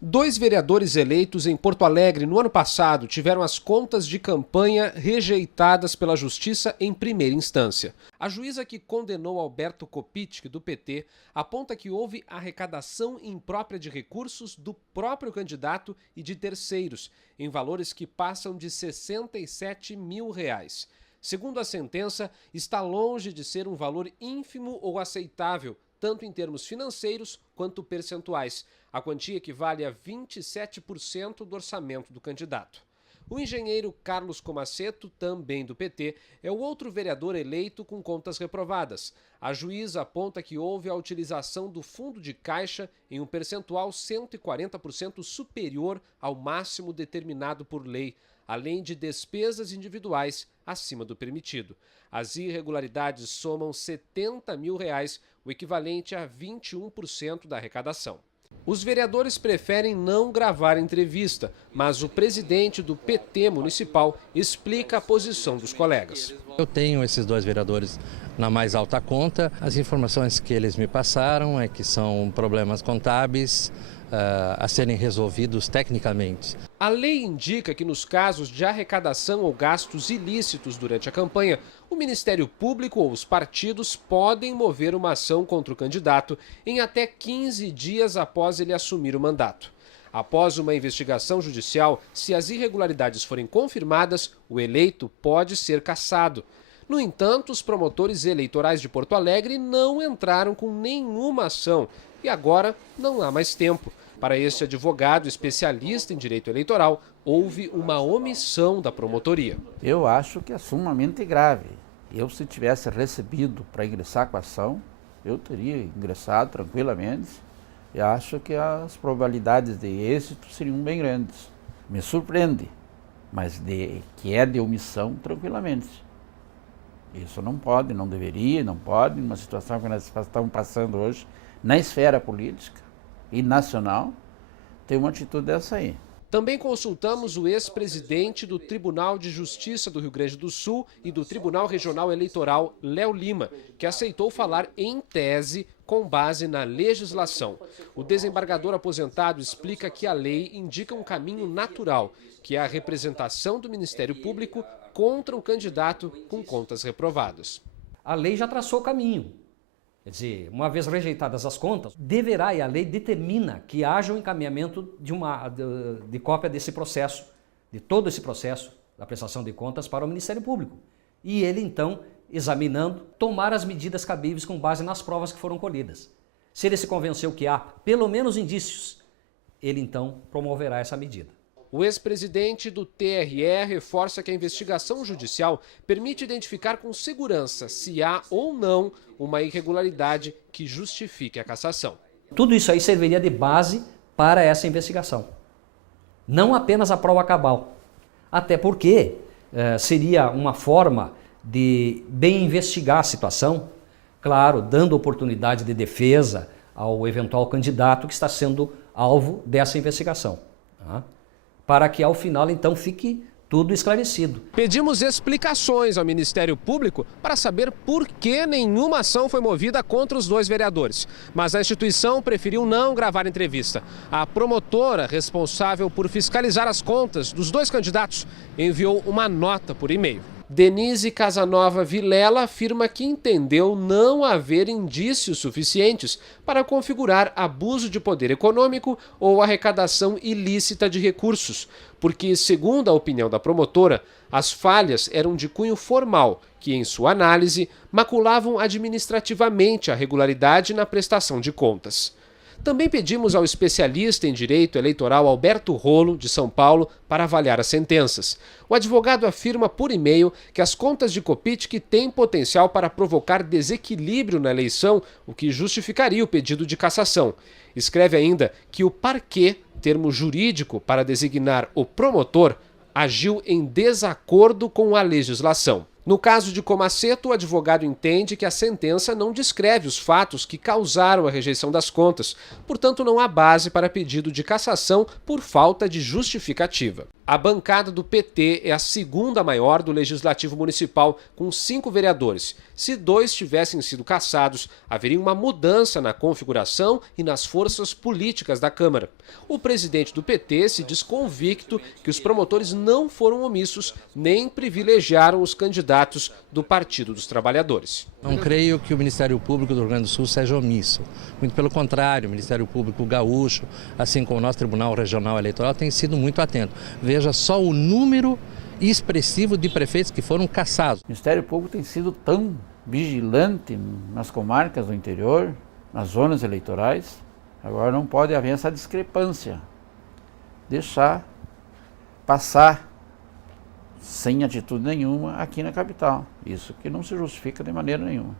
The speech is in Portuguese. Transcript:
Dois vereadores eleitos em Porto Alegre no ano passado tiveram as contas de campanha rejeitadas pela Justiça em primeira instância. A juíza que condenou Alberto Kopitsch, do PT, aponta que houve arrecadação imprópria de recursos do próprio candidato e de terceiros, em valores que passam de R$ 67 mil. Segundo a sentença, está longe de ser um valor ínfimo ou aceitável, tanto em termos financeiros quanto percentuais. A quantia equivale a 27% do orçamento do candidato. O engenheiro Carlos Comassetto, também do PT, é o outro vereador eleito com contas reprovadas. A juíza aponta que houve a utilização do fundo de caixa em um percentual 140% superior ao máximo determinado por lei, além de despesas individuais acima do permitido. As irregularidades somam R$ 70 mil, o equivalente a 21% da arrecadação. Os vereadores preferem não gravar entrevista, mas o presidente do PT municipal explica a posição dos colegas. Eu tenho esses dois vereadores na mais alta conta. As informações que eles me passaram é que são problemas contábeis a serem resolvidos tecnicamente. A lei indica que nos casos de arrecadação ou gastos ilícitos durante a campanha, o Ministério Público ou os partidos podem mover uma ação contra o candidato em até 15 dias após ele assumir o mandato. Após uma investigação judicial, se as irregularidades forem confirmadas, o eleito pode ser cassado. No entanto, os promotores eleitorais de Porto Alegre não entraram com nenhuma ação e agora não há mais tempo. Para este advogado especialista em direito eleitoral, houve uma omissão da promotoria. Eu acho que é sumamente grave. Eu, se tivesse recebido para ingressar com a ação, eu teria ingressado tranquilamente. Eu acho que as probabilidades de êxito seriam bem grandes. Me surpreende, mas que é de omissão, tranquilamente. Isso não pode, não deveria, não pode, numa situação que nós estamos passando hoje, na esfera política e nacional, tem uma atitude dessa aí. Também consultamos o ex-presidente do Tribunal de Justiça do Rio Grande do Sul e do Tribunal Regional Eleitoral, Léo Lima, que aceitou falar em tese com base na legislação. O desembargador aposentado explica que a lei indica um caminho natural, que é a representação do Ministério Público contra o candidato com contas reprovadas. A lei já traçou o caminho. Quer dizer, uma vez rejeitadas as contas, deverá, e a lei determina que haja um encaminhamento de cópia desse processo, de todo esse processo da prestação de contas para o Ministério Público. E ele, então, examinando, tomar as medidas cabíveis com base nas provas que foram colhidas. Se ele se convenceu que há pelo menos indícios, ele, então, promoverá essa medida. O ex-presidente do TRE reforça que a investigação judicial permite identificar com segurança se há ou não uma irregularidade que justifique a cassação. Tudo isso aí serviria de base para essa investigação. Não apenas a prova cabal. Até porque seria uma forma de bem investigar a situação, claro, dando oportunidade de defesa ao eventual candidato que está sendo alvo dessa investigação. Tá? Para que ao final então fique tudo esclarecido. Pedimos explicações ao Ministério Público para saber por que nenhuma ação foi movida contra os dois vereadores. Mas a instituição preferiu não gravar entrevista. A promotora responsável por fiscalizar as contas dos dois candidatos enviou uma nota por e-mail. Denise Casanova Vilela afirma que entendeu não haver indícios suficientes para configurar abuso de poder econômico ou arrecadação ilícita de recursos, porque, segundo a opinião da promotora, as falhas eram de cunho formal, que, em sua análise, maculavam administrativamente a regularidade na prestação de contas. Também pedimos ao especialista em direito eleitoral Alberto Rolo, de São Paulo, para avaliar as sentenças. O advogado afirma por e-mail que as contas de Kopitsch têm potencial para provocar desequilíbrio na eleição, o que justificaria o pedido de cassação. Escreve ainda que o parquet, termo jurídico para designar o promotor, agiu em desacordo com a legislação. No caso de Comassetto, o advogado entende que a sentença não descreve os fatos que causaram a rejeição das contas, portanto não há base para pedido de cassação por falta de justificativa. A bancada do PT é a segunda maior do Legislativo Municipal, com 5 vereadores. Se 2 tivessem sido cassados, haveria uma mudança na configuração e nas forças políticas da Câmara. O presidente do PT se diz convicto que os promotores não foram omissos nem privilegiaram os candidatos do Partido dos Trabalhadores. Não creio que o Ministério Público do Rio Grande do Sul seja omisso. Muito pelo contrário, o Ministério Público gaúcho, assim como o nosso Tribunal Regional Eleitoral, tem sido muito atento. Veja só o número expressivo de prefeitos que foram cassados. O Ministério Público tem sido tão vigilante nas comarcas do interior, nas zonas eleitorais. Agora não pode haver essa discrepância. Deixar passar sem atitude nenhuma aqui na capital. Isso que não se justifica de maneira nenhuma.